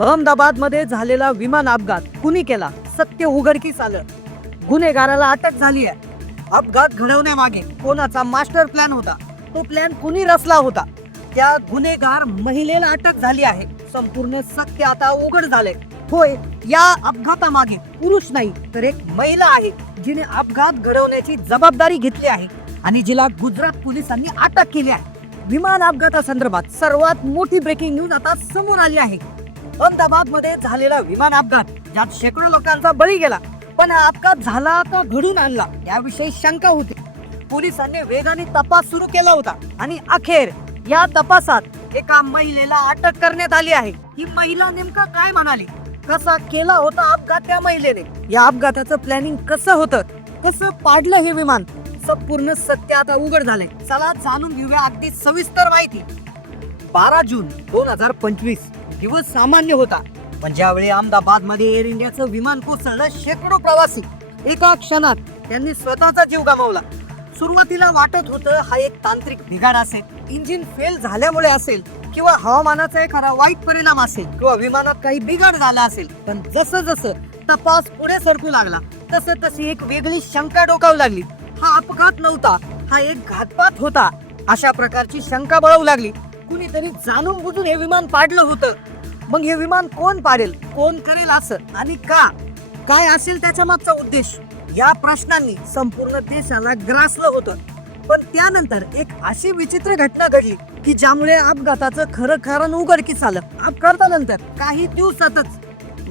अहमदाबादमध्ये झालेला विमान अपघात. कुणी केला? सत्य उघडकीस आलं. गुन्हेगाराला अटक झाली आहे. अपघात घडवण्यामागे कोणाचा मास्टर प्लॅन होता? तो प्लॅन कुणी रचला होता? त्या गुन्हेगार महिलेला अटक झाली आहे. संपूर्ण सत्य आता उघड झाले होय या अपघातामागे पुरुष नाही तर एक महिला आहे जिने अपघात घडवण्याची जबाबदारी घेतली आहे आणि जिला गुजरात पोलिसांनी अटक केली आहे. विमान अपघातासंदर्भात सर्वात मोठी ब्रेकिंग न्यूज आता समोर आली आहे. अहमदाबादमध्ये झालेला विमान अपघात ज्यात शेकडो लोकांचा बळी गेला. पण हा अपघात झाला का घडून आणला याविषयी शंका होती. पोलिसांनी वेगाने तपास सुरू केला होता आणि अखेर या तपासात एका महिलेला अटक करण्यात आली आहे. ही महिला नेमका काय म्हणाली? कसा केला होता अपघात त्या महिलेने? या अपघाताचं प्लॅनिंग कसं होतं? कसं पाडलं हे विमान? संपूर्ण सत्य आता उघड झालंय. चला जाणून घेऊया अगदी सविस्तर माहिती. बारा जून दोन हजार पंचवीस. दिवस सामान्य होता. पण ज्यावेळी अहमदाबादमध्ये एअर इंडियाचं विमान कोसळलं शेकडो प्रवासी एका क्षणात त्यांनी स्वतःचा जीव गमावला. सुरुवातीला वाटत होतं हा एक तांत्रिक बिघाड असेल. इंजिन फेल झाल्यामुळे असेल किंवा हवामानाचा एखादा वाईट परिणाम असेल किंवा विमानात काही बिघाड झाला असेल. पण जसं जसं तपास पुढे सरकू लागला तसं तशी एक वेगळी शंका डोकावू लागली. हा अपघात नव्हता हा एक घातपात होता. अशा प्रकारची शंका बळवू लागली. कुणीतरी जाणून बुजून हे विमान पाडलं होतं. मग हे विमान कोण पाडेल? कोण करेल असं? आणि का? काय असेल त्याच्या मागचा उद्देश? या प्रश्नांनी संपूर्ण देशाला ग्रासलं होतं. पण त्यानंतर एक अशी विचित्र घटना घडली की ज्यामुळे अपघाताचं खरं कारण उघडकीस आलं. अपघातानंतर काही दिवसातच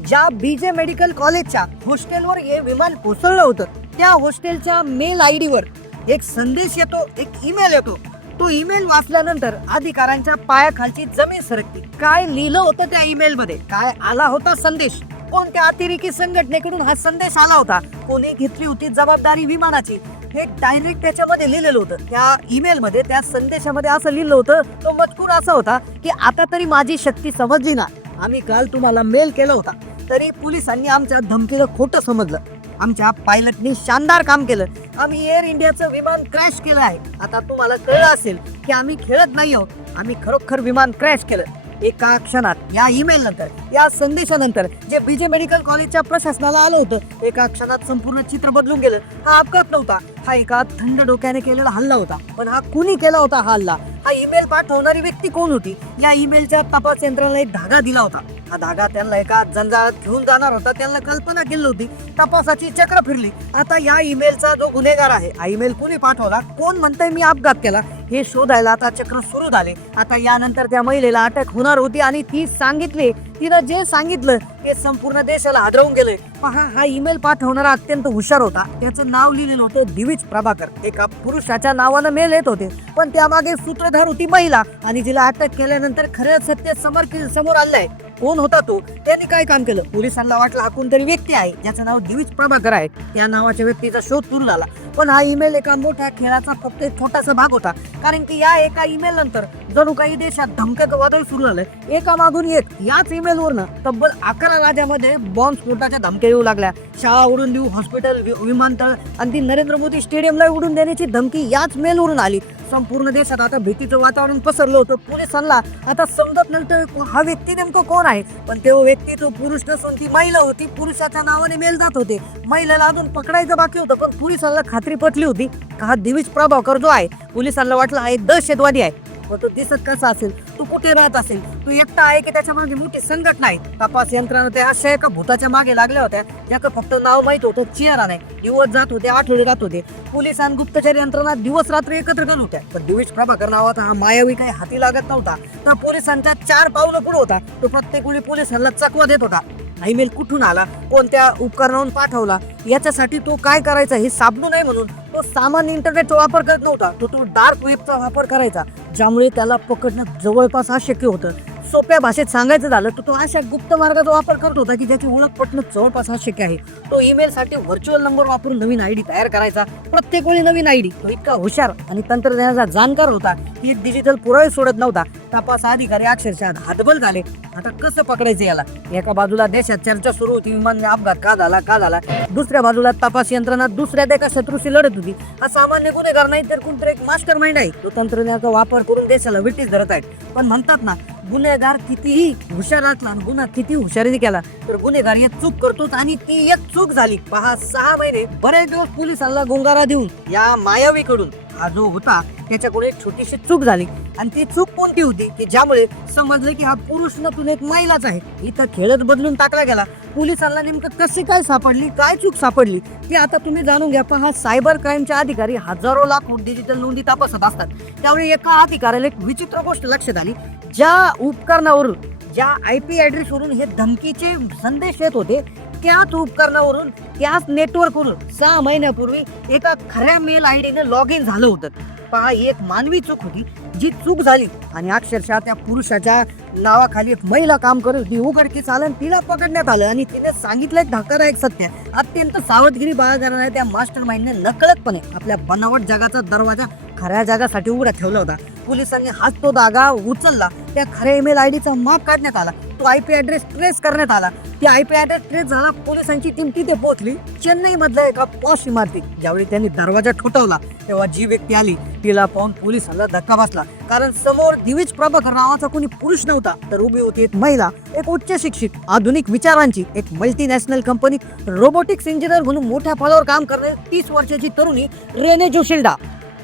ज्या बीजे मेडिकल कॉलेजच्या हॉस्टेलवर हे विमान कोसळलं होतं त्या हॉस्टेलच्या मेल आय वर एक संदेश येतो एक ईमेल येतो. तो ईमेल वाचल्यानंतर अधिकाऱ्यांच्या पायाखालची जमीन सरकते काय लिहिलं होतं त्या ईमेल मध्ये काय आला होता संदेश? कोणत्या अतिरेकी संघटनेकडून हा संदेश आला होता? कोणी घेतली होती जबाबदारी विमानाची? हे डायरेक्ट त्याच्यामध्ये लिहिलेलं होतं. त्या ईमेल मध्ये त्या संदेशामध्ये असं लिहिलं होतं तो मजकूर असा होता की आता तरी माझी शक्ती समजली ना. आम्ही काल तुम्हाला मेल केला होता. तरी पोलिसांनी आमच्या धमकीला खोटं समजलं. आमच्या पायलटनी शानदार काम केलं. आम्ही एअर इंडियाचं विमान क्रॅश केलं आहे. आता तुम्हाला कळलं असेल की आम्ही खेळत नाही आहोत. आम्ही खरोखर विमान क्रॅश केलं. एका क्षणात या ईमेल नंतर या संदेशानंतर जे बीजे मेडिकल कॉलेजच्या प्रशासनाला आलं होतं एका क्षणात संपूर्ण चित्र बदलून गेलं. हा अपघात नव्हता. हा एका थंड डोक्याने केलेला हल्ला होता. पण हा कुणी केला होता हा हल्ला? हा ईमेल पाठवणारी व्यक्ती कोण होती? या ईमेलच्या तपास यंत्रणाला एक धागा दिला होता. हा धागा त्यांना एका जंजाळात घेऊन जाणार होता. त्यांना कल्पना केली होती. तपासाची चक्र फिरली. आता या ईमेलचा जो गुन्हेगार आहे हा ईमेल कोणी पाठवला? कोण म्हणतंय मी अपघात केला? हे शोधायला आता चक्र सुरू झाले. आता यानंतर त्या महिलेला अटक होणार होती आणि ती सांगितली. तिनं जे सांगितलं ते संपूर्ण देशाला हादरवून गेले पहा हा ईमेल पाठवणारा अत्यंत हुशार होता. त्याचं नाव लिहिलेलं होतं दिविज प्रभाकर. एका पुरुषाच्या नावानं मेल येत होते. पण त्यामागे सूत्रधार होती महिला आणि जिला अटक केल्यानंतर खरं सत्य समोर समोर आलंय. कोण होता तो? त्यांनी काय काम केलं? पोलिसांना वाटलं हा कोणतरी व्यक्ती आहे ज्याचं नाव दिविज प्रभाकर आहे. त्या नावाच्या व्यक्तीचा शोध सुरू झाला. पण हा ईमेल एका मोठ्या खेळाचा फक्त एक छोटासा भाग होता. कारण की या एका ईमेल नंतर जणू काही देशात धमक्याचं वादळ सुरू झालं एका मागून एक. याच ईमेल वरनं तब्बल अकरा राज्यामध्ये बॉम्ब स्फोटाच्या धमक्या येऊ लागल्या. शाळा उडून देऊ हॉस्पिटल वि- विमानतळ आणि ती नरेंद्र मोदी स्टेडियमला उडून देण्याची धमकी याच मेलवरून आली. संपूर्ण देशात आता भीतीचं वातावरण पसरलं होतं. पोलिसांना आता समजत नव्हतं हा व्यक्ती नेमकं कोण आहे. पण तो व्यक्ती तो पुरुष नसून ती महिला होती. पुरुषाच्या नावाने मेल जात होते. महिलेला अजून पकडायचं बाकी होतं पण पोलिसांना खात्री पटली होती का हा दिवीज प्रभाकर जो आहे. पोलिसांना वाटलं हा एक दहशतवादी आहे. पण तो दिसत कसा असेल? तू कुठे राहत असेल? तू एकटा आहे की त्याच्यामागे मोठी संघटना आहे तपास यंत्रणा त्या अशा एका भूताच्या मागे लागल्या होत्या. ज्याचं फक्त नाव माहीत होतं. चेहरा नाही. दिवस जात होते आठवडे जात होते. पोलिसां गुप्तचर यंत्रणा दिवस रात्र एकत्र करत होत्या. पण दिवेश प्रभाकर नावाचा हा मायावी काही हाती लागत नव्हता. तर पोलिसांच्या चार पावलं पुढे होता. तो प्रत्येक वेळी पोलिसांना चकवा देत होता. ईमेल कुठून आला? कोणत्या उपकरणावरून पाठवला? याच्यासाठी तो काय करायचा हे साबणू नाही म्हणून तो सामान्य इंटरनेटचा वापर करत नव्हता. तो तो डार्क वेबचा वापर करायचा. ज्यामुळे त्याला पकडणं जवळपास अशक्य होतं. सोप्या भाषेत सांगायचं झालं तर तो अशा गुप्त मार्गाचा वापर करत होता की ज्याची ओळख पटणं जवळपास अशक्य आहे. तो ईमेलसाठी व्हर्च्युअल नंबर वापरून नवीन आयडी तयार करायचा. प्रत्येक वेळी नवीन आयडी तो इतका हुशार आणि तंत्रज्ञानाचा जाणकार होता. की डिजिटल पुरावे सोडत नव्हता. तपास अधिकारी अक्षरशः हातबल झाले. आता कसं पकडायचं याला? एका बाजूला देशात चर्चा सुरू होती विमान अपघात का झाला का झाला? दुसऱ्या बाजूला तपास यंत्रणा दुसऱ्या एका शत्रूशी लढत होती. हा सामान्य गुन्हेगार नाही तर कोणतरी एक मास्टर माइंड आहे. तो तंत्रज्ञानाचा वापर करून देशाला विटीस धरत आहेत. पण म्हणतात ना गुन्हेगार कितीही हुशार असला गुन्हा किती हुशारीने केला तर गुन्हेगार एक चूक करतोच आणि ती एक चूक झाली. पहा सहा महिने बरेच दिवस पोलिसांना गुंगारा देऊन या मायावीकडून हा जो होता त्याच्याकडून एक छोटीशी चूक झाली. आणि ती चूक कोणती होती? की ज्यामुळे समजलं की हा पुरुष नसून एक महिलाच आहे. इथं खेळत बदलून टाकला गेला. पोलिसांना नेमकं कशी काय सापडली? काय चूक सापडली? ते आता तुम्ही जाणून घ्या. पण हा सायबर क्राईमचे अधिकारी हजारो लाख डिजिटल नोंदी तपासत असतात. त्यावेळी एका अधिकाऱ्याला एक विचित्र गोष्ट लक्षात आली. ज्या उपकरणावरून ज्या आय पी ॲड्रेसवरून हे धमकीचे संदेश येत होते त्याच उपकरणावरून त्याच नेटवर्कवरून सहा महिन्यापूर्वी एका खऱ्या मेल आय डीनं लॉग इन झालं होतं. पहा एक मानवी चूक होती जी चूक झाली. आणि अक्षरशः त्या पुरुषाच्या नावाखाली एक महिला काम करत होती. उघडकीस आलं आणि तिला पकडण्यात आलं आणि तिने सांगितलं एक धक्कादायक सत्य अत्यंत सावधगिरी बाळगणाऱ्या त्या मास्टर माइंडने नकळतपणे आपल्या बनावट जगाचा दरवाजा खऱ्या जगासाठी उघडा ठेवला होता. पोलिसांनी हाच तो दागा उचलला. त्या खऱ्या ईमेल आय डीचा माप काढण्यात आला. तो आय पी ॲड्रेस ट्रेस करण्यात आला. ती आय पी ॲड्रेस ट्रेस झाला पोलिसांची टीम तिथे पोहोचली. चेन्नई मधल्या एका पॉश इमारतीत. ज्यावेळी त्यांनी दरवाजा ठोठावला तेव्हा जी व्यक्ती आली तिला पाहून पोलिसांना धक्का बसला. कारण समोर दिवीज प्रभाकर नावाचा कोणी पुरुष नव्हता तर उभी होती एक महिला एक उच्च शिक्षित आधुनिक विचारांची एक मल्टीनॅशनल कंपनी रोबोटिक्स इंजिनियर म्हणून मोठ्या पदावर काम करणारी तीस वर्षाची तरुणी रेने जोशिल्डा.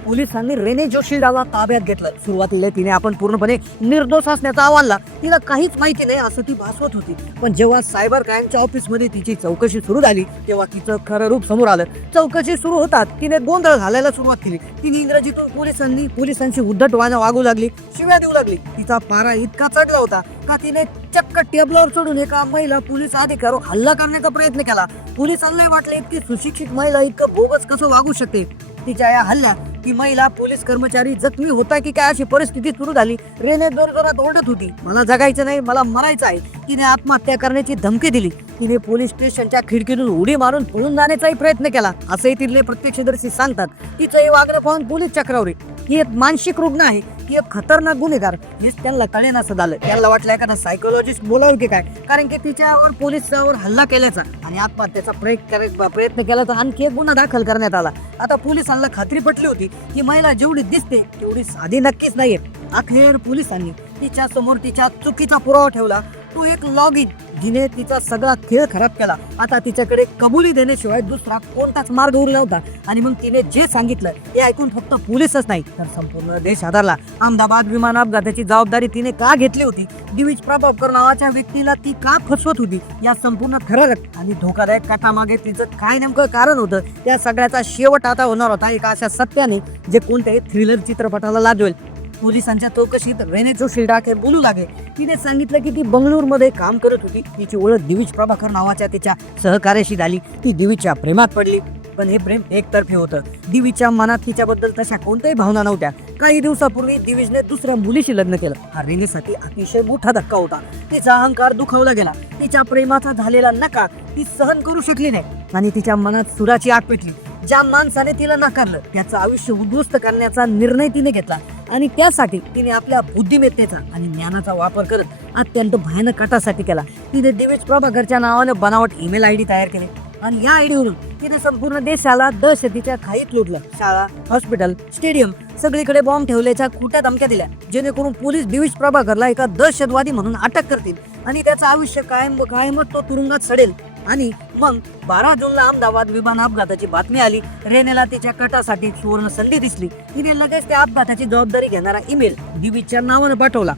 पोलिसांनी रेने जोशिल्डाला ताब्यात घेतलं. सुरुवातीला तिने आपण पूर्णपणे निर्दोष असण्याचा अहवालला. तिला काहीच माहिती नाही असं ती भासवत होती. पण जेव्हा सायबर क्राईमच्या ऑफिसमध्ये तिची चौकशी सुरू झाली तेव्हा तिचं खरं रूप समोर आलं. चौकशी सुरू होतात तिने गोंधळ घालायला सुरुवात केली. तिने इंग्रजीतून पोलिसांनी पोलिसांची उद्धट उद्धटवानं वागू लागली शिव्या देऊ लागली. तिचा पारा इतका चढला होता का तिने चक्क टेबलावर चढून एका महिला पोलीस अधिकाऱ्यावर हल्ला करण्याचा प्रयत्न केला. पोलिसांना वाटले इतकी सुशिक्षित महिला इतकं बोगस कसं वागू शकते तिच्या या हल्ल्यात ती महिला पोलीस कर्मचारी जखमी होता की काय अशी परिस्थिती सुरू झाली? रेने जोरजोरात ओरडत होती. मला जगायचं नाही मला मरायचं आहे. तिने आत्महत्या करण्याची धमकी दिली. तिने पोलीस स्टेशनच्या खिडकीतून उडी मारून पळून जाण्याचाही प्रयत्न केला. असंही तिथले प्रत्यक्षदर्शी सांगतात तिचं हे वागणं पाहून पोलीस चक्रावरी. ही एक मानसिक रुग्ण आहे की एक खतरनाक गुन्हेगार. हेच त्यांना कळेन असं झालं. त्यांना वाटलं एखादा सायकोलॉजिस्ट बोलावं की काय? कारण की तिच्यावर पोलिसावर हल्ला केल्याचा आणि आत्महत्येचा प्रयत्न प्रयत्न केल्याचा आणखी एक गुन्हा दाखल करण्यात आला. आता पोलिसांना खात्री पटली होती की महिला जेवढी दिसते तेवढी साधी नक्कीच नाहीये. अखेर पोलिसांनी तिच्या समोर तिच्या चुकीचा पुरावा ठेवला. तो एक लॉग इन जिने तिचा सगळा खेळ खराब केला. आता तिच्याकडे कबुली देण्याशिवाय दुसरा कोणताच मार्ग उरला होता आणि मग तिने जे सांगितलं हे ऐकून फक्त पोलीसच नाही तर संपूर्ण देश आधारला अहमदाबाद विमान अपघाताची जबाबदारी तिने का घेतली होती? दिविज प्रभाकर नावाच्या व्यक्तीला ती का फसवत होती? या संपूर्ण थरारक आणि धोकादायक कथामागे तिचं काय नेमकं कारण होतं? त्या सगळ्याचा शेवट आता होणार होता एका अशा सत्याने जे कोणत्याही थ्रिलर चित्रपटाला लाजवेल पोलिसांच्या चौकशीत रेने जोशी डाके बोलू लागे तिने सांगितलं की ती बंगळूरमध्ये काम करत होती. तिची ओळख दिविज प्रभाकर नावाच्या तिच्या सहकार्याशी झाली. ती दिवीच्या प्रेमात पडली. पण हे प्रेम एकतर्फी होतं. दिवीच्या मनात तिच्याबद्दल तशा कोणत्याही भावना नव्हत्या. काही दिवसापूर्वी दिवीजने दुसऱ्या मुलीशी लग्न केलं. हा रेनेसाठी अतिशय मोठा धक्का होता. तिचा अहंकार दुखावला गेला. तिच्या प्रेमाचा झालेला नकार ती सहन करू शकली नाही. आणि तिच्या मनात सुराची आग पेटली. ज्या माणसाने तिला नाकारलं त्याचं आयुष्य उद्ध्वस्त करण्याचा निर्णय तिने घेतला. आणि त्यासाठी तिने आपल्या बुद्धिमत्तेचा आणि ज्ञानाचा वापर करत अत्यंत भयानक कटासाठी केला. तिने दिवेश प्रभाकरच्या नावानं बनावट ईमेल आय डी तयार केले. आणि या आयडीवरून तिने संपूर्ण देशाला दहशतीच्या खाईत लुटलं. शाळा हॉस्पिटल स्टेडियम सगळीकडे बॉम्ब ठेवल्याच्या खोट्या धमक्या दिल्या. जेणेकरून पोलीस दिविज प्रभाकरला एका दहशतवादी म्हणून अटक करतील. आणि त्याचं आयुष्य कायम कायमच तो तुरुंगात सडेल. आणि मग बारा जूनला अहमदाबाद विमान अपघाताची बातमी आली. रेनेला तिच्या कटासाठी सुवर्ण संधी दिसली. तिने लगेच त्या अपघाताची जबाबदारी घेणारा ईमेल दिवीजच्या नावानं पाठवला.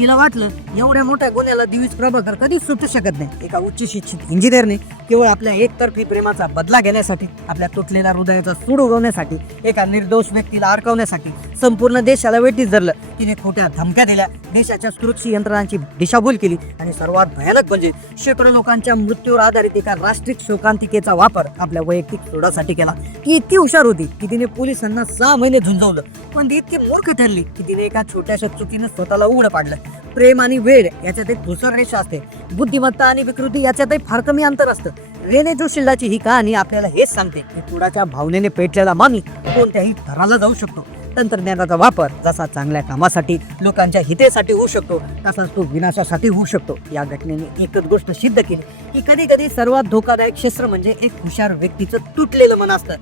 तिला वाटलं एवढ्या मोठ्या गुन्ह्याला दिवीच प्रभाकर कधीच सुटू शकत नाही. एका उच्च शिक्षित इंजिनियरने केवळ आपल्या एकतर्फी प्रेमाचा बदला घेण्यासाठी आपल्या तुटलेल्या हृदयाचा सूड उडवण्यासाठी एका निर्दोष व्यक्तीला अडकवण्यासाठी संपूर्ण देशाला वेटीत धरलं. तिने खोट्या धमक्या दिल्या देशाच्या सुरक्षा यंत्रणांची दिशाभूल केली आणि सर्वात भयानक म्हणजे शेकडो लोकांच्या मृत्यूवर आधारित एका राष्ट्रीय शोकांतिकेचा वापर आपल्या वैयक्तिक सोडासाठी केला. ती इतकी हुशार होती की तिने पोलिसांना सहा महिने झुंजवलं पण ती इतकी मूर्ख ठरली की तिने एका छोट्याशा चुकीनं स्वतःला उघड पाडलं. प्रेम आणि वेळ याच्यात एक धुसर रेषा असते. बुद्धिमत्ता आणि विकृती याच्यातही फार कमी अंतर असतं. रेने जोशिल्डाची ही कहाणी आपल्याला हेच सांगते की कुणाच्या भावनेने पेटलेला माणूस कोणत्याही थराला जाऊ शकतो. तंत्रज्ञानाचा वापर जसा चांगल्या कामासाठी लोकांच्या हितेसाठी होऊ शकतो तसाच तो विनाशासाठी होऊ शकतो. या घटनेने एकच गोष्ट सिद्ध केली की कधी कधी सर्वात धोकादायक क्षेत्र म्हणजे एक हुशार व्यक्तीचं तुटलेलं मन असतं.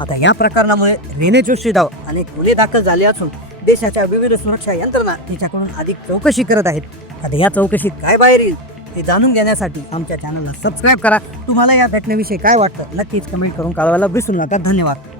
आता या प्रकरणामुळे रेने जोशी अनेक गुन्हे दाखल झाले असून देशाच्या विविध सुरक्षा यंत्रणा तिच्याकडून अधिक चौकशी करत आहेत. आता या चौकशीत काय बाहेर येईल हे जाणून घेण्यासाठी आमच्या चॅनलला सबस्क्राईब करा. तुम्हाला या घटनेविषयी काय वाटतं नक्कीच कमेंट करून कळवायला विसरू नका. धन्यवाद.